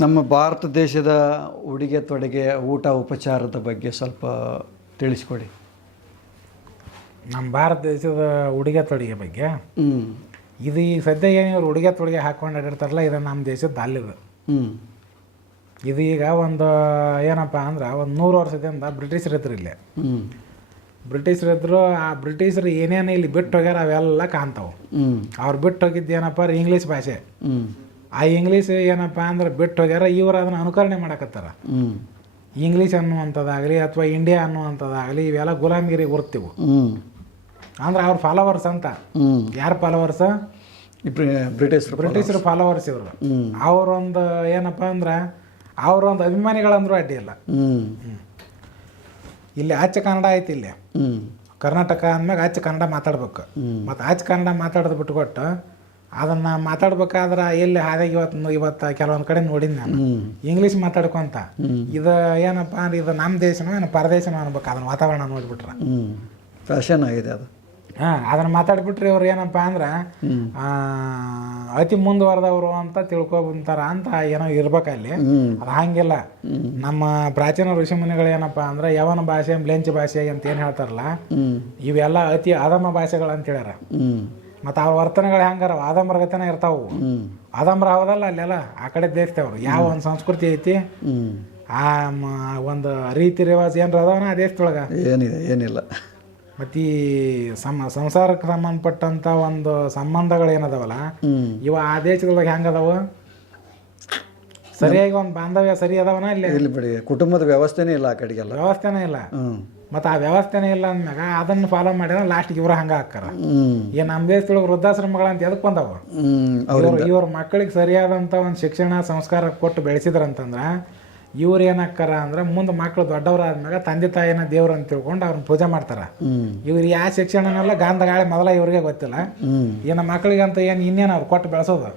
ನಮ್ಮ ಭಾರತ ದೇಶದ ಉಡುಗೆ ತೊಡುಗೆ ಊಟ ಉಪಚಾರದ ಬಗ್ಗೆ ಸ್ವಲ್ಪ ತಿಳಿಸ್ಕೊಡಿ. ನಮ್ಮ ಭಾರತ ದೇಶದ ಉಡುಗೆ ತೊಡುಗೆ ಬಗ್ಗೆ? ಹ್ಞೂ ಇದು ಈ ಸದ್ಯ ಏನು ಇವ್ರು ಉಡುಗೆ ತೊಡುಗೆ ಹಾಕೊಂಡು ಅಡಿರ್ತಾರಲ್ಲ ಇದು ನಮ್ಮ ದೇಶದ ಅಲ್ಲಿದು. ಹ್ಞೂ ಇದು ಈಗ ಒಂದು ಏನಪ್ಪ ಅಂದ್ರೆ ಒಂದು ನೂರು ವರ್ಷದಿಂದ ಬ್ರಿಟಿಷರು ಇದ್ರು ಇಲ್ಲಿ. ಹ್ಞೂ ಬ್ರಿಟಿಷರು ಇದ್ರು ಆ ಬ್ರಿಟಿಷರು ಏನೇನು ಇಲ್ಲಿ ಬಿಟ್ಟು ಹೋಗ್ಯಾರ ಅವೆಲ್ಲ ಕಾಣ್ತಾವೆ. ಹ್ಞೂ ಅವ್ರು ಬಿಟ್ಟು ಹೋಗಿದ್ದು ಏನಪ್ಪ ಅಂದ್ರೆ ಇಂಗ್ಲೀಷ್ ಭಾಷೆ. ಹ್ಞೂ ಆ ಇಂಗ್ಲೀಷ್ ಏನಪ್ಪ ಅಂದ್ರೆ ಬಿಟ್ಟು ಹೋಗ್ಯಾರ ಇವರು ಅದನ್ನು ಅನುಕರಣೆ ಮಾಡಕತ್ತಾರ. ಇಂಗ್ಲೀಷ್ ಅನ್ನುವಂಥದ್ದಾಗಲಿ ಅಥವಾ ಇಂಡಿಯಾ ಅನ್ನುವಂಥದ್ದಾಗಲಿ ಇವೆಲ್ಲ ಗುಲಾಮಗಿರಿ ಗುರುತಿವು ಹ್ಞೂ ಅಂದ್ರೆ ಅವ್ರ ಫಾಲೋವರ್ಸ್ ಅಂತ. ಯಾರ ಫಾಲೋವರ್ಸ್ ಬ್ರಿಟಿಷ್ ಬ್ರಿ- ಬ್ರಿಟಿಷರು ಬ್ರಿಟಿಷರು ಫಾಲೋವರ್ಸ್ ಇವರು. ಅವರೊಂದು ಏನಪ್ಪ ಅಂದ್ರೆ ಅವರೊಂದು ಅಭಿಮಾನಿಗಳಂದ್ರೂ ಅಡ್ಡಿ ಇಲ್ಲ. ಇಲ್ಲಿ ಆಚೆ ಕನ್ನಡ ಐತಿ ಇಲ್ಲಿ. ಕರ್ನಾಟಕ ಅಂದಮ್ಯಾಗ ಆಚೆ ಕನ್ನಡ ಮಾತಾಡ್ಬೇಕು. ಮತ್ತು ಆಚೆ ಕನ್ನಡ ಮಾತಾಡೋದು ಬಿಟ್ಕೊಟ್ಟು ಅದನ್ನು ಮಾತಾಡ್ಬೇಕಾದ್ರೆ ಎಲ್ಲಿ ಹಾದಾಗ ಇವತ್ತು ಇವತ್ತು ಕೆಲವೊಂದು ಕಡೆ ನೋಡಿದ್ ನಾನು. ಇಂಗ್ಲೀಷ್ ಮಾತಾಡ್ಕೊಂತ ಇದು ಏನಪ್ಪ ಅಂದ್ರೆ ಇದು ನಮ್ಮ ದೇಶನೋ ಏನು ಪರದೇಶನೋ ಅನ್ಬೇಕು ಅದನ್ನ ವಾತಾವರಣ ನೋಡ್ಬಿಟ್ರೆ. ಫ್ಯಾಷನ್ ಆಗಿದೆ ಅದು. ಹಾಂ ಅದನ್ನು ಮಾತಾಡ್ಬಿಟ್ರೆ ಇವ್ರು ಏನಪ್ಪ ಅಂದ್ರೆ ಆ, ಅತಿ ಮುಂದುವರೆದವರು ಅಂತ ತಿಳ್ಕೊಬಂತಾರ ಅಂತ ಏನೋ ಇರ್ಬೇಕಲ್ಲಿ ಅಲ್ಲಿ. ಅದು ಹಂಗಿಲ್ಲ. ನಮ್ಮ ಪ್ರಾಚೀನ ಋಷಿಮುನಿಗಳು ಏನಪ್ಪ ಅಂದ್ರೆ ಯವನ ಭಾಷೆ ಲೆಂಚ್ ಭಾಷೆ ಅಂತ ಏನು ಹೇಳ್ತಾರಲ್ಲ ಇವೆಲ್ಲ ಅತಿ ಅಧಮ ಭಾಷೆಗಳು ಅಂತ ಹೇಳ್ಯಾರ ಮತ್ತು ಅವ್ರ ವರ್ತನೆಗಳು ಹೆಂಗಾರ? ಆದಂಬರಗತನ ಇರ್ತಾವು. ಆದಂಬರ ಅವದಲ್ಲ ಹೌದಲ್ಲ ಅಲ್ಲೆಲ್ಲ? ಆ ಕಡೆ ದೇಶದವ್ರು ಯಾವ ಒಂದು ಸಂಸ್ಕೃತಿ ಐತಿ? ಆ ಒಂದು ರೀತಿ ರಿವಾಜ್ ಏನ್ರ ಅದಾವನ ಆ ದೇಶದೊಳಗೆ? ಏನಿದೆ ಏನಿಲ್ಲ. ಮತ್ತು ಈ ಸಮ ಸಂಸಾರಕ್ಕೆ ಸಂಬಂಧಪಟ್ಟಂಥ ಒಂದು ಸಂಬಂಧಗಳು ಏನದಾವಲ್ಲ? ಇವ ಆ ದೇಶದೊಳಗೆ ಹೆಂಗದಾವ ಸರಿಯಾಗಿ ಒಂದು ಬಾಂಧವ್ಯ ಸರಿ ಅದಾವನ ಇಲ್ಲ? ಇಲ್ಲಿ ಬಿಡಿ ಕುಟುಂಬದ ವ್ಯವಸ್ಥೆನೇ ಇಲ್ಲ ಆ ಕಡೆಗೆಲ್ಲ. ವ್ಯವಸ್ಥೆನೇ ಇಲ್ಲ. ಮತ್ತು ಆ ವ್ಯವಸ್ಥೆನೇ ಇಲ್ಲ ಅಂದ್ಮ್ಯಾಗ ಅದನ್ನು ಫಾಲೋ ಮಾಡಿದ್ರೆ ಲಾಸ್ಟಿಗೆ ಇವ್ರ ಹಂಗೆ ಹಾಕ್ಕಾರ ಏನ್ ನಮ್ ನಮ್ಮ ದೇಶದೊಳಗೆ ವೃದ್ಧಾಶ್ರಮಗಳಂತ ಎದಕ್ಕೆ ಬಂದಾವ? ಇವ್ರ ಇವ್ರ ಮಕ್ಕಳಿಗೆ ಸರಿಯಾದಂಥ ಒಂದು ಶಿಕ್ಷಣ ಸಂಸ್ಕಾರ ಕೊಟ್ಟು ಬೆಳೆಸಿದ್ರಂತಂದ್ರೆ ಇವ್ರು ಏನಾಕ್ಕಾರ ಅಂದ್ರೆ ಮುಂದೆ ಮಕ್ಕಳು ದೊಡ್ಡವರಾದ್ಮ್ಯಾಗ ತಂದೆ ತಾಯಿನ ದೇವ್ರು ಅಂತ ತಿಳ್ಕೊಂಡು ಅವ್ರನ್ನ ಪೂಜೆ ಮಾಡ್ತಾರೆ. ಇವ್ರ ಯಾವ ಶಿಕ್ಷಣನೆಲ್ಲ ಗಾಂಧ ಗಾಳಿ ಮೊದಲ ಇವ್ರಿಗೆ ಗೊತ್ತಿಲ್ಲ. ಏನ ಇನ್ನು ಮಕ್ಕಳಿಗೆ ಅಂತ ಏನು ಇನ್ನೇನು ಅವ್ರು ಕೊಟ್ಟು ಬೆಳೆಸೋದು?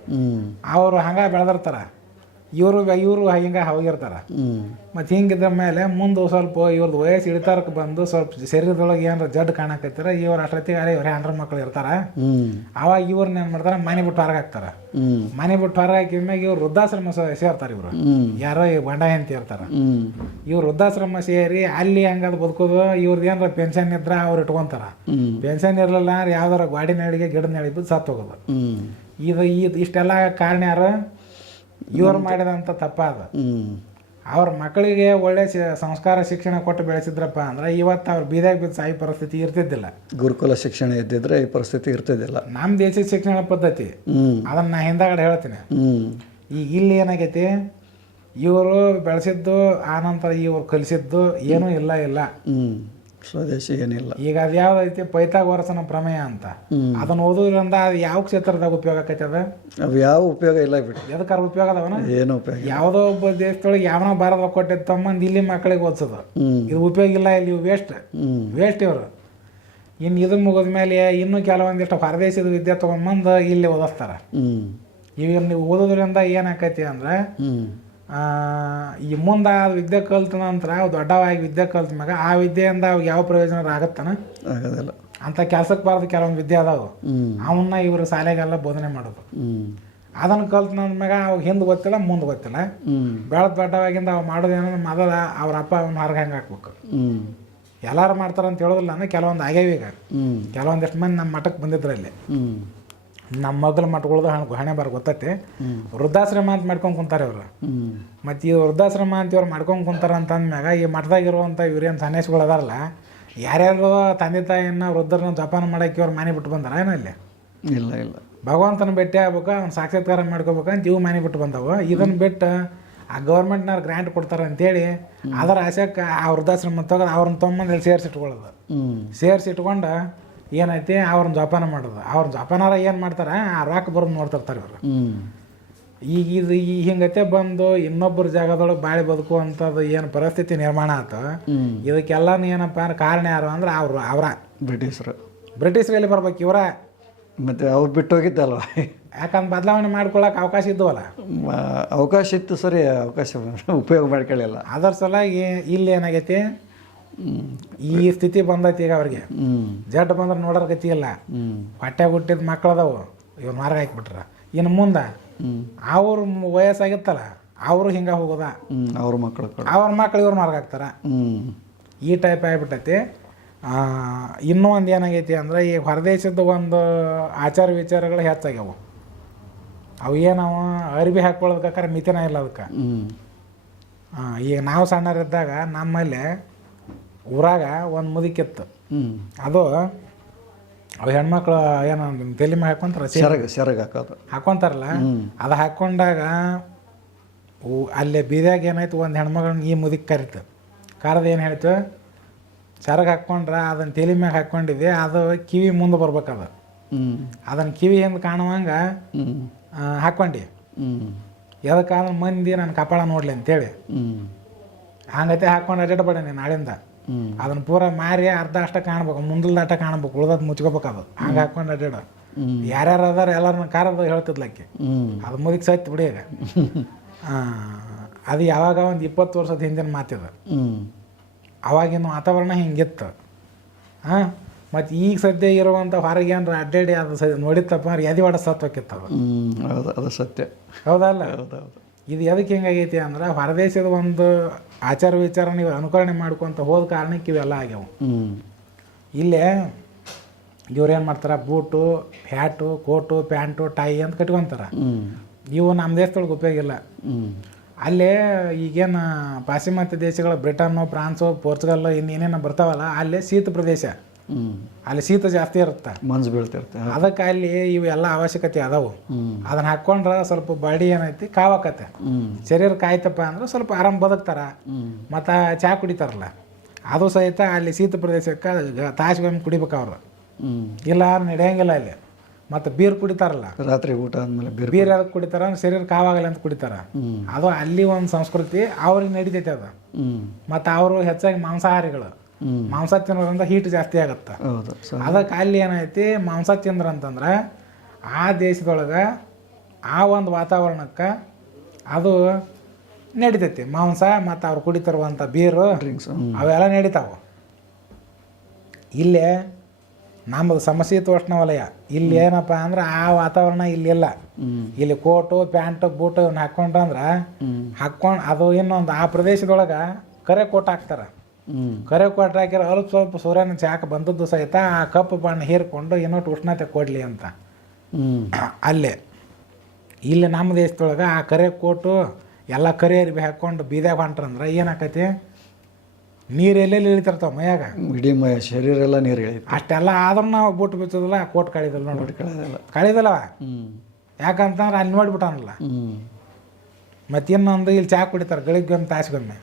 ಅವರು ಹಂಗೆ ಬೆಳೆದಿರ್ತಾರ. ಇವರು ಇವರು ಹಿಂಗೆ ಹೋಗಿರ್ತಾರ. ಮತ್ತೆ ಹಿಂಗಿದ್ದ ಮೇಲೆ ಮುಂದೆ ಸ್ವಲ್ಪ ಇವ್ರದ್ದು ವಯಸ್ಸು ಇಳಿತಾರಕ್ಕೆ ಬಂದು ಸ್ವಲ್ಪ ಶರೀರದೊಳಗೆ ಏನಾರ ಜಡ್ ಕಾಣಕತ್ತಿರ ಇವ್ರ ಅಷ್ಟೊತ್ತಿಗೆ ಅರೆ ಇವ್ರ ಹೆಂಡ್ರ ಮಕ್ಳು ಇರ್ತಾರ. ಅವಾಗ ಇವ್ರನ್ನ ಏನು ಮಾಡ್ತಾರೆ ಮನೆ ಬಿಟ್ಟು ಹೊರಗೆ ಹಾಕ್ತಾರೆ. ಮನೆ ಬಿಟ್ಟು ಹೊರಗೆ ಹಾಕಿದ್ಮ್ಯಾಗ ಇವ್ರು ವೃದ್ಧಾಶ್ರಮ ಸೇರ್ತಾರೆ ಇವರು. ಯಾರೋ ಈ ಬಂಡ ಅಂತ ಇರ್ತಾರೆ. ಇವ್ರು ವೃದ್ಧಾಶ್ರಮ ಸೇರಿ ಅಲ್ಲಿ ಹಂಗದು ಬದುಕೋದು ಇವ್ರದ್ದು ಏನಾರ ಪೆನ್ಷನ್ ಇದ್ರೆ ಅವ್ರು ಇಟ್ಕೊಂತಾರ. ಪೆನ್ಷನ್ ಇರಲಿಲ್ಲ ಅಂದ್ರೆ ಯಾವ್ದಾರ ಗಾಡಿ ಅಡಿಗೆ ಗಿಡದ ನಡಿ ಬಿದ್ದು ಸತ್ತು ಹೋಗೋದು ಇದು ಇದು ಇಷ್ಟೆಲ್ಲ ಕಾರಣ ಯಾರು? ಇವ್ರು ಮಾಡಿದಂಥ ತಪ್ಪಾದ. ಅವ್ರ ಮಕ್ಕಳಿಗೆ ಒಳ್ಳೆ ಸಂಸ್ಕಾರ ಶಿಕ್ಷಣ ಕೊಟ್ಟು ಬೆಳೆಸಿದ್ರಪ್ಪ ಅಂದ್ರೆ ಇವತ್ತು ಅವ್ರು ಬೀದಾಗ ಬಿದ್ದು ಸಾಯಿ ಪರಿಸ್ಥಿತಿ ಇರ್ತಿದ್ದಿಲ್ಲ. ಗುರುಕುಲ ಶಿಕ್ಷಣ ಇದ್ದಿದ್ರೆ ಈ ಪರಿಸ್ಥಿತಿ ಇರ್ತಿದ್ದಿಲ್ಲ. ನಮ್ಮ ದೇಶದ ಶಿಕ್ಷಣ ಪದ್ಧತಿ. ಅದನ್ನ ನಾ ಹಿಂದಾಗಡೆ ಹೇಳ್ತೀನಿ. ಈಗ ಇಲ್ಲಿ ಏನಾಗೈತಿ? ಇವರು ಬೆಳೆಸಿದ್ದು ಆನಂತರ ಇವ್ರು ಕಲಿಸಿದ್ದು ಏನೂ ಇಲ್ಲ ಇಲ್ಲ. ಸ್ವದೇಶಿ ಏನಿಲ್ಲ. ಈಗ ಅದು ಯಾವ್ದೈತಿ ಪೈಥಾಗೋರಸನ ಪ್ರಮೇಯ ಅಂತ. ಅದನ್ನ ಓದೋದ್ರಿಂದ ಅದು ಯಾವ ಕ್ಷೇತ್ರದಾಗ ಉಪಯೋಗ ಆಕೈತಿ ಅದ? ಅವು ಯಾವ ಉಪಯೋಗ ಇಲ್ಲ ಬಿಡಿ. ಎದಕ್ಕಾರ ಉಪಯೋಗ ಅದಾವನ? ಏನು ಉಪಯೋಗ. ಯಾವುದೋ ಒಬ್ಬ ದೇಶದೊಳಗೆ ಯಾವನೋ ಭಾರತ ಕೊಟ್ಟಿದ್ದ ತಮ್ಮಂದು ಇಲ್ಲಿ ಮಕ್ಕಳಿಗೆ ಓದ್ಸೋದು. ಇದು ಉಪಯೋಗ ಇಲ್ಲ ಇಲ್ಲಿ ವೇಸ್ಟ್ ವೇಸ್ಟ್ ಇವರು. ಇನ್ನು ಇದು ಮುಗಿದ ಮೇಲೆ ಇನ್ನೂ ಕೆಲವೊಂದಿಷ್ಟು ಹೊರದೇಶದ ವಿದ್ಯೆ ತೊಗೊಂಬಂದು ಇಲ್ಲಿ ಓದಿಸ್ತಾರೆ. ಈಗ ನೀವು ಓದೋದ್ರಿಂದ ಏನಾಕೈತಿ ಅಂದ್ರೆ ಈ ಮುಂದೆ ಅದು ವಿದ್ಯೆ ಕಲ್ತ ನಂತರ ದೊಡ್ಡವಾಗಿ ವಿದ್ಯೆ ಕಲ್ತ ಮ್ಯಾಗ ಆ ವಿದ್ಯೆಯಿಂದ ಅವಾಗ ಯಾವ ಪ್ರಯೋಜನ ಆಗತ್ತಾನ ಆಗೋದಿಲ್ಲ. ಅಂತ ಕೆಲ್ಸಕ್ಕೆ ಬಾರ್ದು ಕೆಲವೊಂದು ವಿದ್ಯೆ ಅದಾವು. ಅವನ್ನ ಇವರು ಶಾಲೆಗೆಲ್ಲ ಬೋಧನೆ ಮಾಡೋದು. ಅದನ್ನು ಕಲ್ತ ಮ್ಯಾಗ ಅವಾಗ ಹಿಂದೆ ಗೊತ್ತಿಲ್ಲ ಮುಂದೆ ಗೊತ್ತಿಲ್ಲ. ಬೆಳ ಬೆಳೆದ ದೊಡ್ಡವಾಗಿಂದ ಅವು ಮಾಡೋದೇನೋ ಮೊದಲ ಅವ್ರ ಅಪ್ಪ ಅವ್ನ ಮಾರ್ಗ ಹೆಂಗೆ ಹಾಕ್ಬೇಕು? ಎಲ್ಲಾರು ಮಾಡ್ತಾರಂತ ಅಂತ ಹೇಳೋದಿಲ್ಲ ಅಂದ್ರೆ ಕೆಲವೊಂದು ಆಗ್ಯಾವ ಈಗ. ಕೆಲವೊಂದಿಷ್ಟು ಮಂದಿ ನಮ್ಮ ಮಠಕ್ಕೆ ಬಂದಿದ್ರಲ್ಲಿ ನಮ್ಮ ಮಗ್ಳ ಮಠಗಳ್ದು ಹಣ ಹಣೆ ಬರ ಗೊತ್ತೈತಿ? ವೃದ್ಧಾಶ್ರಮ ಅಂತ ಮಾಡ್ಕೊಂಡು ಕುಂತಾರೆ ಇವರು ಮತ್ತೆ ಈ ವೃದ್ಧಾಶ್ರಮ ಅಂತ ಇವ್ರು ಮಾಡ್ಕೊಂಡು ಕುಂತಾರ ಅಂತ ಅಂದ್ಮ್ಯಾಗ ಈ ಮಠದಾಗಿರುವಂಥ ಇವ್ರೇನು ಸನ್ಯಾಸಿಗಳು ಅದಾರಲ್ಲ ಯಾರ್ಯಾರು ತಂದೆ ತಾಯಿಯನ್ನ ವೃದ್ಧರನ್ನ ಜಪಾನ ಮಾಡಕ್ಕೆ ಇವ್ರು ಮನೆ ಬಿಟ್ಟು ಬಂದಾರ ಏನಲ್ಲಿ ಇಲ್ಲ ಇಲ್ಲ. ಭಗವಂತನ ಭೇಟಿ ಆಗ್ಬೇಕು? ಅವ್ನ ಸಾಕ್ಷಾತ್ಕಾರ ಮಾಡ್ಕೋಬೇಕು ಅಂತ ಇವು ಮನೆ ಬಿಟ್ಟು ಬಂದವು. ಇದನ್ನ ಬಿಟ್ಟು ಆ ಗೌರ್ಮೆಂಟ್ನವ್ರು ಗ್ರ್ಯಾಂಟ್ ಕೊಡ್ತಾರೆ ಅಂತೇಳಿ ಅದರ ಆಸೆಕ್ಕೆ ಆ ವೃದ್ಧಾಶ್ರಮ ತಗೋದು ಅವ್ರನ್ನ ತೊಗೊಂಬಂದು ಇಲ್ಲಿ ಸೇರಿಸಿಟ್ಕೊಳ್ಳೋದು ಹ್ಞೂ ಸೇರಿಸಿ ಇಟ್ಕೊಂಡು ಏನೈತಿ? ಅವ್ರನ್ನ ಜೋಪಾನ ಮಾಡೋದು. ಅವ್ರನ್ನ ಜೋಪಾನಾರ ಏನು ಮಾಡ್ತಾರೆ? ಆ ರಾಕ್ ಬರೋದು ನೋಡ್ತಿರ್ತಾರೆ ಇವರು. ಈಗ ಇದು ಈ ಹಿಂಗತೆ ಬಂದು ಇನ್ನೊಬ್ಬರ ಜಾಗದೊಳಗೆ ಬಾಳಿ ಬದುಕುವಂಥದ್ದು ಏನು ಪರಿಸ್ಥಿತಿ ನಿರ್ಮಾಣ ಆಯ್ತು ಇದಕ್ಕೆಲ್ಲ ಇದಕ್ಕೆಲ್ಲನೂ ಏನಪ್ಪ ಅಂದ್ರೆ ಕಾರಣ ಯಾರು ಅಂದ್ರೆ ಅವರು ಅವರ. ಬ್ರಿಟಿಷರು. ಬ್ರಿಟಿಷರು ಎಲ್ಲಿ ಬರ್ಬೇಕು ಇವರ? ಮತ್ತು ಅವ್ರು ಬಿಟ್ಟು ಹೋಗಿದ್ದಲ್ವ? ಯಾಕಂದ್ರೆ ಬದಲಾವಣೆ ಮಾಡ್ಕೊಳಕ್ಕೆ ಅವಕಾಶ ಇದ್ದವಲ್ಲ ಮ- ಅವಕಾಶ ಇತ್ತು ಸರಿ ಅವಕಾಶ ಉಪಯೋಗ ಮಾಡ್ಕೊಳ್ಳಿಲ್ಲ. ಅದರ ಸಲುವಾಗಿ ಇಲ್ಲಿ ಏನಾಗೈತಿ? ಈ ಸ್ಥಿತಿ ಬಂದೈತಿ ಈಗ ಅವ್ರಿಗೆ. ಜಡ್ ಬಂದ್ರೆ ನೋಡೋರ್ ಗತಿ ಇಲ್ಲ. ಹೊಟ್ಟೆ ಹುಟ್ಟಿದ ಮಕ್ಳು ಅದಾವು. ಇವ್ರು ಮಾರ್ಗ ಹಾಕ್ಬಿಟ್ರ. ಇನ್ನು ಮುಂದೆ ಅವ್ರ ವಯಸ್ಸಾಗಿತ್ತಲ್ಲ ಅವರು ಹಿಂಗೆ ಹೋಗೋದ. ಅವ್ರ ಮಕ್ಕಳು ಕೂಡ. ಅವ್ರ ಮಕ್ಳು ಇವ್ರು ಮಾರ್ಗ ಹಾಕ್ತಾರ. ಈ ಟೈಪ್ ಆಗಿಬಿಟ್ಟೈತಿ. ಆ, ಇನ್ನೂ ಒಂದು ಏನಾಗೈತಿ ಅಂದ್ರೆ ಈ ಹೊರದೇಶದ ಒಂದು ಆಚಾರ ವಿಚಾರಗಳು ಹೆಚ್ಚಾಗ್ಯಾವು. ಅವು ಏನವ ಅರಿವಿ ಹಾಕ್ಕೊಳ್ಳೋದಕ್ಕಾರೆ ಮಿತಿನ ಇಲ್ಲ ಅದಕ್ಕೆ ಈಗ ನಾವು ಸಣ್ಣರಿದ್ದಾಗ ನಮ್ಮಲ್ಲಿ ಊರಾಗ ಒಂದು ಮುದುಕಿತ್ತು ಅದು ಅವು ಹೆಣ್ಮಕ್ಳು ಏನೋ ತಲೆ ಮೇಲೆ ಹಾಕೊಂತಾರ ಸೀರೆ? ಸೆರಗ ಸೆರಗ ಹಾಕೋದು. ಹಾಕೊಂತಾರಲ್ಲ? ಅದು ಹಾಕ್ಕೊಂಡಾಗ ಊ- ಅಲ್ಲೇ ಬೀದಾಗ ಏನಾಯ್ತು ಒಂದು ಹೆಣ್ಮಗಳನ್ನ ಈ ಮುದಿಕ್ ಕರಿತು. ಕರೆದು ಏನು ಹೇಳ್ತು? ಸೆರಗ ಹಾಕ್ಕೊಂಡ್ರೆ ಅದನ್ನು ತಲೆ ಮ್ಯಾಗ ಹಾಕ್ಕೊಂಡಿದ್ದೆ ಅದು ಕಿವಿ ಮುಂದೆ ಬರ್ಬೇಕದು. ಅದು ಅದನ್ನು ಕಿವಿ ಹಿಂದೆ ಕಾಣುವಂಗೆ ಹಾಕ್ಕೊಂಡು ಹಾಕ್ಕೊಂಡಿ ಮಂದಿ ನನ್ನ ಕಪಾಳ ನೋಡ್ಲಿ ಅಂತೇಳಿ. ಹಂಗೈತೆ ಹಾಕ್ಕೊಂಡು ಅಡ್ಡಾಡಬೇಡ ನೀನು ನಾಳಿಂದ. ಅದನ್ನ ಪೂರ ಮಾರಿ ಅರ್ಧ ಅಷ್ಟ ಕಾಣ್ಬೇಕು ಮುಂದಲ್ ದಾಟ ಕಾಣ್ಬೇಕು ಉಳ್ದದ್ ಮುಚ್ಕೋಬೇಕು ಅದು. ಹಂಗೆ ಹಾಕೊಂಡು ಅಡ್ಡಾಡ ಹ್ಞೂ ಯಾರ್ಯಾರು ಅದಾರ ಎಲ್ಲರನ್ನ ಕಾರದ ಹೇಳ್ತಿದ್ಲಕ್ಕೆ ಅದು ಮುದುಕಿ ಸತ್ತು ಬಿಡಿ ಈಗ. ಆ, ಅದು ಯಾವಾಗ ಒಂದು ಇಪ್ಪತ್ತು ವರ್ಷದ ಹಿಂದಿನ ಮಾತಿದ ಅವಾಗಿನ ವಾತಾವರಣ ಹಿಂಗಿತ್ತು. ಹಾಂ ಮತ್ತು ಈಗ ಸದ್ಯ ಇರುವಂಥ ಹೊರಗೆ ಏನಾರ ಅಡ್ಡಾಡಿ ಅದು ಸ ನೋಡಿತ್ತಪ್ಪ ಅಂದ್ರೆ ಒಡ ಸತ್ ಸತ್ತೋಕಿತ್ತು ಅದು ಹ್ಞೂ ಹೌದು ಅದು ಸತ್ಯ. ಹೌದಲ್ಲ? ಹೌದೌದು ಇದು ಎದಕ್ಕೆ ಹೆಂಗಾಗೈತಿ ಅಂದ್ರೆ ಹೊರದೇಶದ ಒಂದು ಆಚಾರ ವಿಚಾರ ನೀವು ಅನುಕರಣೆ ಮಾಡ್ಕೊಂತ ಹೋದ ಕಾರಣಕ್ಕೆ ಇವೆಲ್ಲ ಆಗ್ಯಾವ. ಇಲ್ಲೇ ಇವ್ರು ಏನು ಮಾಡ್ತಾರೆ? Boot hat coat pant tie ಅಂತ ಕಟ್ಕೊಂತಾರೆ. ಇವು ನಮ್ಮ ದೇಶದೊಳಗೆ ಉಪಯೋಗ ಇಲ್ಲ. ಅಲ್ಲೇ ಈಗೇನು ಪಾಶ್ಚಿಮಾತ್ಯ ದೇಶಗಳು ಬ್ರಿಟನ್ನು ಫ್ರಾನ್ಸು ಪೋರ್ಚುಗಲ್ ಇನ್ನೇನೇನು ಬರ್ತಾವಲ್ಲ ಅಲ್ಲೇ ಶೀತ ಪ್ರದೇಶ. ಅಲ್ಲಿ ಶೀತ ಜಾಸ್ತಿ ಇರುತ್ತೆ. ಮಂಜು ಬೀಳ್ತಿರುತ್ತೆ. ಅದಕ್ಕೆ ಅಲ್ಲಿ ಇವೆಲ್ಲ ಅವಶ್ಯಕತೆ ಅದಾವು. ಅದನ್ನ ಹಾಕೊಂಡ್ರೆ ಸ್ವಲ್ಪ ಬಾಡಿ ಏನೈತಿ? ಕಾವಾಕತ್ತೆ ಶರೀರ ಕಾಯ್ತಪ್ಪ ಅಂದ್ರೆ ಸ್ವಲ್ಪ ಆರಾಮ್ ಬದುಕ್ತಾರ. ಮತ್ತ ಚಾ ಚಹಾ ಕುಡಿತಾರಲ್ಲ. ಅದು ಸಹಿತ ಅಲ್ಲಿ ಶೀತ ಪ್ರದೇಶಕ್ಕೆ ತಾಸಿಗೊಮ್ಮೆ ಕುಡಿಬೇಕು ಅವ್ರು. ಇಲ್ಲ ನಡೆಯಂಗಿಲ್ಲ ಅಲ್ಲಿ. ಮತ್ತು ಬೀರ್ ಕುಡಿತಾರಲ್ಲ. ರಾತ್ರಿ ಊಟ ಆದ್ಮೇಲೆ ಬೀರ್ ಬೀರ್ ಯಾವ್ದು ಕುಡಿತಾರ? ಶರೀರ ಕಾವಾಗಲ್ಲ ಅಂತ ಕುಡಿತಾರ. ಅದು ಅಲ್ಲಿ ಒಂದು ಸಂಸ್ಕೃತಿ ಅವ್ರಿಗೆ ನಡೀತೈತೆ ಅದು. ಮತ್ತು ಅವರು ಹೆಚ್ಚಾಗಿ ಮಾಂಸಾಹಾರಿಗಳು. ಮಾಂಸ ತಿನ್ನೋದ್ರಿಂದ ಹೀಟ್ ಜಾಸ್ತಿ ಆಗುತ್ತೆ? ಹೌದು ಅದಕ್ಕೆ ಅಲ್ಲಿ ಏನೈತಿ ಮಾಂಸ ತಿಂದ್ರಂತಂದ್ರೆ ಆ ದೇಶದೊಳಗೆ ಆ ಒಂದು ವಾತಾವರಣಕ್ಕೆ ಅದು ನಡಿತೈತಿ. ಮಾಂಸ ಮತ್ತು ಅವ್ರು ಕುಡಿತಿರುವಂಥ ಬೀರು ಡ್ರಿಂಕ್ಸ್ ಅವೆಲ್ಲ ನಡೀತಾವೆ. ಇಲ್ಲೇ ನಮ್ಮದು ಸಮಶೀತೋಷ್ಣ ವಲಯ ಇಲ್ಲಿ ಏನಪ್ಪ ಅಂದ್ರೆ ಆ ವಾತಾವರಣ ಇಲ್ಲಿಲ್ಲ ಇಲ್ಲಿ. ಕೋಟು ಪ್ಯಾಂಟ್ ಬೂಟ್ ಇವನ್ನ ಹಾಕ್ಕೊಂಡ್ರಂದ್ರೆ ಹ್ಞೂ ಹಾಕ್ಕೊಂಡು ಅದು ಇನ್ನೊಂದು ಆ ಪ್ರದೇಶದೊಳಗೆ ಕರೆ ಕೋಟ್ ಹಾಕ್ತಾರೆ. ಕರೆ ಕೋಟ್ ಹಾಕಿರೋ ಅಲ್ಪ ಸ್ವಲ್ಪ ಸೂರ್ಯನ ಚಾಕ ಬಂದದ್ದು ಸಹಿತ ಆ ಕಪ್ಪು ಬಣ್ಣ ಹೀರ್ಕೊಂಡು ಇನ್ನೊಟ್ಟು ಉಷ್ಣತೆ ಕೊಡಲಿ ಅಂತ. ಅಲ್ಲೇ. ಇಲ್ಲಿ ನಮ್ಮ ದೇಶದೊಳಗೆ ಆ ಕರೆ ಕೊಟ್ಟು ಎಲ್ಲ ಕರೆ ಅರಿವಿ ಹಾಕ್ಕೊಂಡು ಬೀದಾಗ ಹೊಂಟ್ರಂದ್ರೆ ಏನಾಕೈತಿ? ನೀರು ಎಲ್ಲೆಲ್ಲಿ ಇಳಿತಿರ್ತಾವ ಮೈಯಾಗ? ಇಡೀ ಮೈ ಶರೀರ ಎಲ್ಲ ನೀರು ಇಳಿ ಅಷ್ಟೆಲ್ಲ ಆದ್ರೂ ನಾವು ಬೂಟ್ ಬಿಚ್ಚೋದಿಲ್ಲ ಕೋಟ್ ಕಳಿದಿಲ್ಲ ನೋಡಿ ಕಳೆದಲ್ಲ. ಕಳಿದಲ್ಲವ? ಯಾಕಂತಂದ್ರೆ ಅಲ್ಲಿ ನೋಡ್ಬಿಟ್ಟಾನಲ್ಲ. ಮತ್ತು ಇನ್ನೊಂದು ಇಲ್ಲಿ ಚಹಾ ಕುಡಿತಾರೆ ಗಳಿಗೊಮ್ಮೆ ತಾಸಿಗೊಮ್ಮೆ.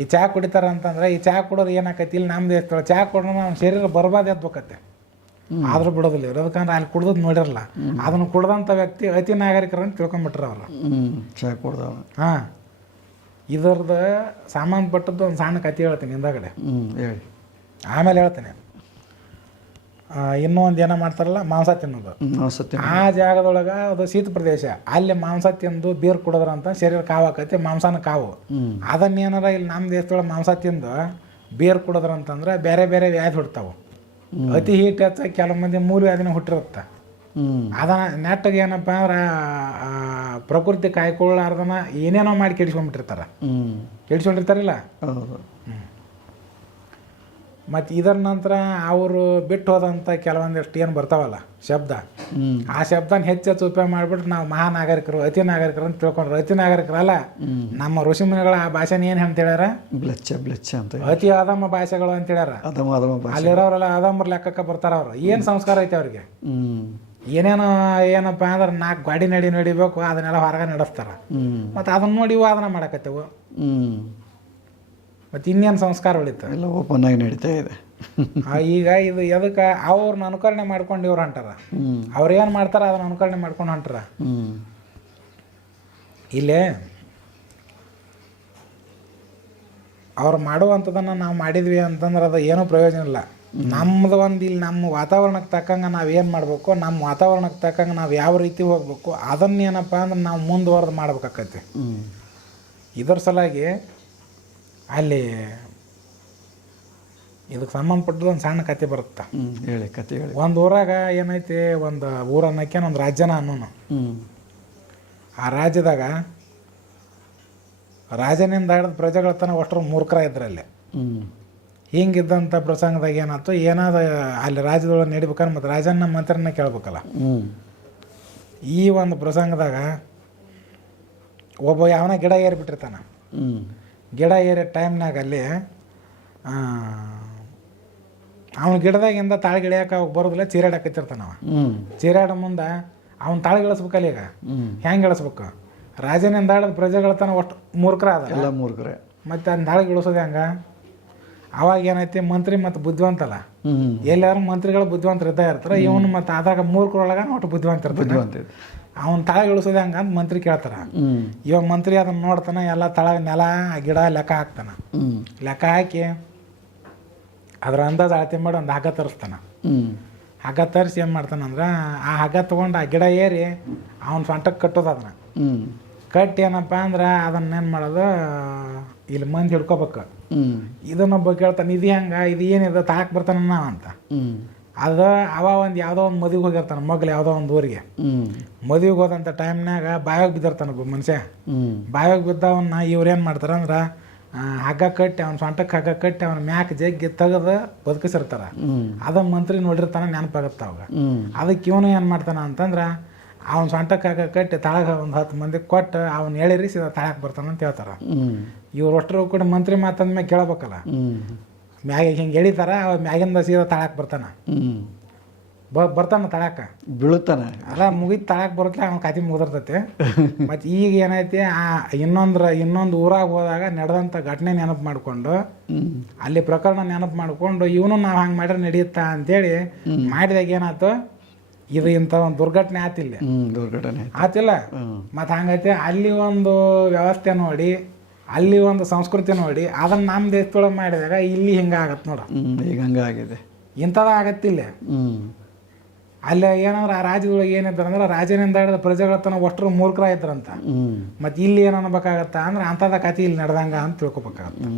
ಈ ಚಹಾ ಕುಡಿತಾರೆ ಅಂತಂದ್ರೆ ಈ ಚಹಾ ಕುಡೋದು ಏನಾಕೈತಿ ಇಲ್ಲಿ ನಮ್ಮ ಇರ್ತಾಳೆ ಚಹಾ ಕುಡಿದ್ರೆ ನಮ್ಮ ಶರೀರ ಬರ್ಬಾದ್ ಎದ್ಬೇಕತ್ತೆ. ಆದ್ರೂ ಬಿಡೋದಿಲ್ಲ ಇವ್ರು ಅದಕ್ಕಂದ್ರೆ ಅಲ್ಲಿ ಕುಡ್ದದ್ ನೋಡಿರಲ್ಲ. ಅದನ್ನು ಕುಡ್ದಂಥ ವ್ಯಕ್ತಿ ಅತಿ ನಾಗರಿಕರು ಅಂತ ತಿಳ್ಕೊಂಬಿಟ್ರ ಅವರು. ಚಹಾ ಕುಡ್ದವ ಹಾಂ. ಇದ್ರದ್ದು ಸಂಬಂಧಪಟ್ಟದ್ದು ಒಂದು ಸಣ್ಣ ಕತೆ ಹೇಳ್ತೀನಿ ಹಿಂದಾಗಡೆ. ಹೇಳಿ. ಆಮೇಲೆ ಹೇಳ್ತೀನಿ. ಇನ್ನೂ ಒಂದು ಏನೋ ಮಾಡ್ತಾರಲ್ಲ ಮಾಂಸ ತಿನ್ನೋದು. ಆ ಜಾಗದೊಳಗೆ ಅದು ಶೀತ ಪ್ರದೇಶ. ಅಲ್ಲಿ ಮಾಂಸ ತಿಂದು ಬೀರ್ ಕುಡಿದ್ರಂತ ಶರೀರ ಕಾವಾಕೈತಿ ಮಾಂಸನ ಕಾವು. ಅದನ್ನೇನಾರ ಇಲ್ಲಿ ನಮ್ಮ ದೇಶದೊಳಗೆ ಮಾಂಸ ತಿಂದು ಬೀರ್ ಕುಡಿದ್ರಂತಂದ್ರೆ ಬೇರೆ ಬೇರೆ ವ್ಯಾಧಿ ಹುಡ್ತಾವು ಅತಿ ಹೀಟ್ ಹೆಚ್ಚ ಕೆಲವು ಮಂದಿ ಮೂರು ವ್ಯಾಧಿನ ಹುಟ್ಟಿರುತ್ತೆ. ಹ್ಞೂ ಅದನ್ನ ನೆಟ್ಟಗೆ ಏನಪ್ಪ ಅಂದ್ರೆ ಆ, ಪ್ರಕೃತಿ ಕಾಯ್ಕೊಳ್ಳಾರ್ದನ ಏನೇನೋ ಮಾಡಿ ಕೆಡಿಸ್ಕೊಂಡ್ಬಿಟ್ಟಿರ್ತಾರೆ. ಹ್ಞೂ ಕೆಡಿಸ್ಕೊಂಡಿರ್ತಾರಿಲ್ಲ? ಹೌದು. ಮತ್ತು ಇದರ ನಂತರ ಅವರು ಬಿಟ್ಟು ಹೋದಂಥ ಕೆಲವೊಂದಿಷ್ಟು ಏನು ಬರ್ತಾವಲ್ಲ ಶಬ್ದ. ಆ ಶಬ್ದನ ಹೆಚ್ಚೆಚ್ಚು ಹೆಚ್ಚು ಉಪಯೋಗ ಮಾಡಿಬಿಟ್ರೆ ನಾವು ಮಹಾನಾಗರಿಕರು ಅತಿ ನಾಗರಿಕರು ಅಂತ ತಿಳ್ಕೊಂಡ್ರು. ಅತಿ ನಾಗರಿಕರಲ್ಲ ನಮ್ಮ ಋಷಿಮುನಿಗಳ ಆ ಭಾಷೆನ ಏನು ಅಂತ ಹೇಳ್ಯಾರ? ಬ್ಲಚ್ಚ ಬ್ಲಚ್ಚ ಅಂತ ಅತಿ ಆದಮ ಭಾಷೆಗಳು ಅಂತ ಹೇಳ್ಯಾರ. ಅಲ್ಲಿರೋರೆಲ್ಲ ಆದಮ್ರ ಲೆಕ್ಕಕ್ಕೆ ಬರ್ತಾರ ಅವ್ರು. ಏನು ಸಂಸ್ಕಾರ ಐತೆ ಅವ್ರಿಗೆ? ಏನೇನು ಏನಪ್ಪ ಅಂದ್ರೆ ನಾಲ್ಕು ಗಾಡಿ ನಡಿ ನಡಿಬೇಕು ಅದನ್ನೆಲ್ಲ ಹೊರಗೆ ನಡೆಸ್ತಾರ. ಮತ್ತು ಅದನ್ನ ನೋಡಿ ವಾದನ ಮಾಡಕತ್ತೇವು. ಮತ್ತು ಇನ್ನೇನು ಸಂಸ್ಕಾರ ಉಳಿತು ಎಲ್ಲ ಓಪನ್ ಆಗಿ ನಡೀತಾ ಇದೆ. ಈಗ ಇದು ಎದಕ್ಕೆ ಅವ್ರನ್ನ ಅನುಕರಣೆ ಮಾಡ್ಕೊಂಡು ಇವ್ರು ಹೊಂಟಾರ ಅವ್ರು ಏನು ಮಾಡ್ತಾರ ಅದನ್ನ ಅನುಕರಣೆ ಮಾಡ್ಕೊಂಡು ಹೊಂಟಾರ ಇಲ್ಲೇ ಅವ್ರು ಮಾಡುವಂಥದ್ದನ್ನು ನಾವು ಮಾಡಿದ್ವಿ ಅಂತಂದ್ರೆ ಅದು ಏನೂ ಪ್ರಯೋಜನ ಇಲ್ಲ. ನಮ್ಮದು ಒಂದು ಇಲ್ಲಿ ನಮ್ಮ ವಾತಾವರಣಕ್ಕೆ ತಕ್ಕಂಗೆ ನಾವು ಏನು ಮಾಡಬೇಕು ನಮ್ಮ ವಾತಾವರಣಕ್ಕೆ ತಕ್ಕಂಗೆ ನಾವು ಯಾವ ರೀತಿ ಹೋಗ್ಬೇಕು ಅದನ್ನೇನಪ್ಪ ಅಂದ್ರೆ ನಾವು ಮುಂದುವರೆದು ಮಾಡ್ಬೇಕಾಕೈತಿ ಇದರ ಇದ್ರ ಸಲುವಾಗಿ ಅಲ್ಲಿ ಇದಕ್ಕೆ ಸಂಬಂಧಪಟ್ಟದ್ದು ಒಂದು ಸಣ್ಣ ಕತೆ ಬರುತ್ತೆ? ಹೇಳಿ ಕತೆ ಹೇಳಿ. ಒಂದು ಊರಾಗ ಏನೈತಿ ಒಂದು ಊರನ್ನಕ್ಕೆ ಒಂದು ರಾಜ್ಯನ ಅನ್ನೋನು. ಆ ರಾಜ್ಯದಾಗ ರಾಜನಿಂದ ಹಿಡಿದು ಪ್ರಜೆಗಳ ತನಕ ಅಷ್ಟರು ಮೂರ್ಖರ ಇದ್ರಲ್ಲಿ. ಹಿಂಗಿದ್ದಂಥ ಪ್ರಸಂಗದಾಗ ಏನಾಯ್ತು? ಏನಾದ ಅಲ್ಲಿ ರಾಜ್ಯದೊಳಗೆ ನಡಿಬೇಕಂದ್ರೆ ಮತ್ತು ರಾಜನ ಮಂತ್ರನ ಕೇಳ್ಬೇಕಲ್ಲ. ಈ ಒಂದು ಪ್ರಸಂಗದಾಗ ಒಬ್ಬ ಯಾವನ ಗಿಡ ಏರಿಬಿಟ್ಟಿರ್ತಾನೆ. ಗಿಡ ಏರೋ ಟೈಮ್ನಾಗ ಅಲ್ಲಿ ಅವ್ನ ಗಿಡದಾಗಿಂದ ತಾಳಿಗೆ ಇಳಿಯಕ್ಕೆ ಅವಾಗ ಬರೋದಿಲ್ಲ ಚೀರಾಡಕತ್ತಿರ್ತಾನ ಅವ ಚೀರಾಡ ಮುಂದೆ ಅವ್ನ ತಾಳ್ಗಿಳಿಸ್ಬೇಕಲ್ಲ ಈಗ. ಹೆಂಗೆ ಇಳಿಸ್ಬೇಕು ರಾಜನಿಂದ ಆಡೋದು ಪ್ರಜೆಗಳ ತನ ಒಟ್ಟು ಮೂರ್ಖರ ಅದ ಎಲ್ಲ ಮೂರ್ಖರೇ. ಮತ್ತು ಅದನ್ನ ತಾಳ್ಗಿಳಿಸೋದು ಹೆಂಗೆ? ಅವಾಗ ಏನೈತಿ ಮಂತ್ರಿ ಮತ್ತು ಬುದ್ಧಿವಂತಲ್ಲ. ಎಲ್ಲಾರು ಮಂತ್ರಿಗಳು ಬುದ್ಧಿವಂತರು ಇದ್ದೇ ಇರ್ತಾರೆ ಇವನು ಮತ್ತು ಆದಾಗ ಮೂರ್ಖರೊಳಗ ಒಟ್ಟು ಬುದ್ಧಿವಂತ ಬುದ್ಧಿವಂತ ಅವ್ನ ತಳ ಇಳಿಸೋದು ಹಂಗಂತ ಅಂತ ಮಂತ್ರಿ ಕೇಳ್ತಾರ. ಇವಾಗ ಮಂತ್ರಿ ಅದನ್ನ ನೋಡ್ತಾನೆ ಎಲ್ಲ ತಳ ನೆಲ ಗಿಡ ಲೆಕ್ಕ ಹಾಕ್ತಾನ. ಲೆಕ್ಕ ಹಾಕಿ ಅದ್ರ ಅಂದಾಜು ಅಳತೆ ಮಾಡಿ ಒಂದು ಹಗ್ಗ ತರಿಸ್ತಾನ. ಹಗ್ಗ ತರಿಸಿ ಏನು ಮಾಡ್ತಾನಂದ್ರೆ ಆ ಹಗ್ಗ ತೊಗೊಂಡು ಆ ಗಿಡ ಏರಿ ಅವನ್ ಸೊಂಟಕ್ಕೆ ಕಟ್ಟೋದು ಅದನ್ನ. ಕಟ್ಟಿ ಏನಪ್ಪ ಅಂದ್ರೆ ಅದನ್ನ ಏನು ಮಾಡೋದು ಇಲ್ಲಿ ಮಂದಿ ಹಿಡ್ಕೋಬೇಕು. ಇದನ್ನೊಬ್ಬ ಕೇಳ್ತಾನ ಇದು ಹೆಂಗೆ ಇದು ಏನಿದೆ ತಾಕ್ ಬರ್ತಾನ ಅಂತ. ಅದು ಅವ ಒಂದು ಯಾವುದೋ ಒಂದು ಮದುವೆಗೆ ಹೋಗಿರ್ತಾನೆ ಮೊಗ್ಲು ಯಾವುದೋ ಒಂದು ಊರಿಗೆ. ಮದುವೆಗೆ ಹೋದಂಥ ಟೈಮ್ನಾಗ ಬಾಯಾಗ ಬಿದ್ದಿರ್ತಾನೆ ಒಬ್ಬ ಮನುಷ್ಯ. ಬಾಯಾಗ ಬಿದ್ದವನ್ನ ಇವ್ರು ಏನು ಮಾಡ್ತಾರೆ ಅಂದ್ರೆ ಹಗ್ಗ ಕಟ್ಟಿ ಅವ್ನ ಸೊಂಟಕ್ಕೆ ಹಗ್ಗ ಕಟ್ಟಿ ಅವ್ನ ಮ್ಯಾಕ್ ಜಗ್ಗಿ ತೆಗೆದು ಬದುಕಿಸಿರ್ತಾರ. ಅದ ಮಂತ್ರಿ ನೋಡಿರ್ತಾನೆ ನೆನಪಾಗತ್ತೆ ಅವಾಗ. ಅದಕ್ಕೆ ಇವನು ಏನು ಮಾಡ್ತಾನ ಅಂತಂದ್ರೆ ಅವ್ನ ಸೊಂಟಕ್ಕೆ ಹಗ್ಗ ಕಟ್ಟಿ ತಾಳಗ ಒಂದು ಹತ್ತು ಮಂದಿ ಕೊಟ್ಟು ಅವ್ನು ಹೇಳಿರಿ ಸೀದಾ ತಾಳಕ್ಕೆ ಬರ್ತಾನೆ ಅಂತ ಹೇಳ್ತಾರೆ. ಇವ್ರು ಅಷ್ಟರು ಕೂಡ ಮಂತ್ರಿ ಮಾತಂದ್ಮೇಲೆ ಕೇಳಬೇಕಲ್ಲ. ಮ್ಯಾಗ ಹಿಂಗೆ ಎಳಿತಾರ ಅವ ಮ್ಯಾಗಿಂದ ಸೀದಾ ತಳಕ್ಕೆ ಬರ್ತಾನೆ. ಬ ಬರ್ತಾನೆ ತಾಳಕ್ಕೆ ಬೀಳುತ್ತಾನೆ. ಅಲ್ಲ ಮುಗಿದ ತಳಕ್ಕೆ ಬರುತ್ತೆ ಅವ್ನ ಕತಿ ಮುಗಿದಿರ್ತೈತಿ. ಮತ್ತು ಈಗ ಏನೈತಿ ಆ ಇನ್ನೊಂದ್ರ ಇನ್ನೊಂದು ಊರಾಗ ಹೋದಾಗ ನಡೆದಂಥ ಘಟನೆ ನೆನಪು ಮಾಡಿಕೊಂಡು ಅಲ್ಲಿ ಪ್ರಕರಣ ನೆನಪು ಮಾಡಿಕೊಂಡು ಇವನು ನಾವು ಹಂಗೆ ಮಾಡ್ರೆ ನಡೆಯುತ್ತಾ ಅಂತೇಳಿ ಮಾಡಿದಾಗ ಏನಾಯ್ತು? ಇದು ಇಂಥ ಒಂದು ದುರ್ಘಟನೆ ಆತಿಲ್ಲ. ದುರ್ಘಟನೆ ಆತಿಲ್ಲ? ಮತ್ತು ಹಂಗೈತೆ ಅಲ್ಲಿ ಒಂದು ವ್ಯವಸ್ಥೆ ನೋಡಿ ಅಲ್ಲಿ ಒಂದು ಸಂಸ್ಕೃತಿ ನೋಡಿ ಅದನ್ನು ನಮ್ಮ ದೇಶದೊಳಗೆ ಮಾಡಿದಾಗ ಇಲ್ಲಿ ಹಿಂಗೆ ಆಗತ್ತೆ ನೋಡ. ಈಗ ಹಂಗಾಗಿದೆ ಇಂಥದ ಆಗತ್ತಿಲ್ಲ ಅಲ್ಲಿ ಏನಂದ್ರೆ ಆ ರಾಜ್ಯದೊಳಗೆ ಏನಿದ್ದಾರೆ ಅಂದ್ರೆ ರಾಜನಿಂದ ಹಿಡಿದ ಪ್ರಜೆಗಳ ತನ ಒಷ್ಟರು ಮೂರ್ಖರ ಇದ್ರಂತ. ಮತ್ತೆ ಇಲ್ಲಿ ಏನು ಅನ್ಬೇಕಾಗತ್ತ ಅಂದ್ರೆ ಅಂಥದ ಕತೆ ಇಲ್ಲಿ ನಡೆದಂಗ ಅಂತ ತಿಳ್ಕೊಬೇಕಾಗತ್ತೆ.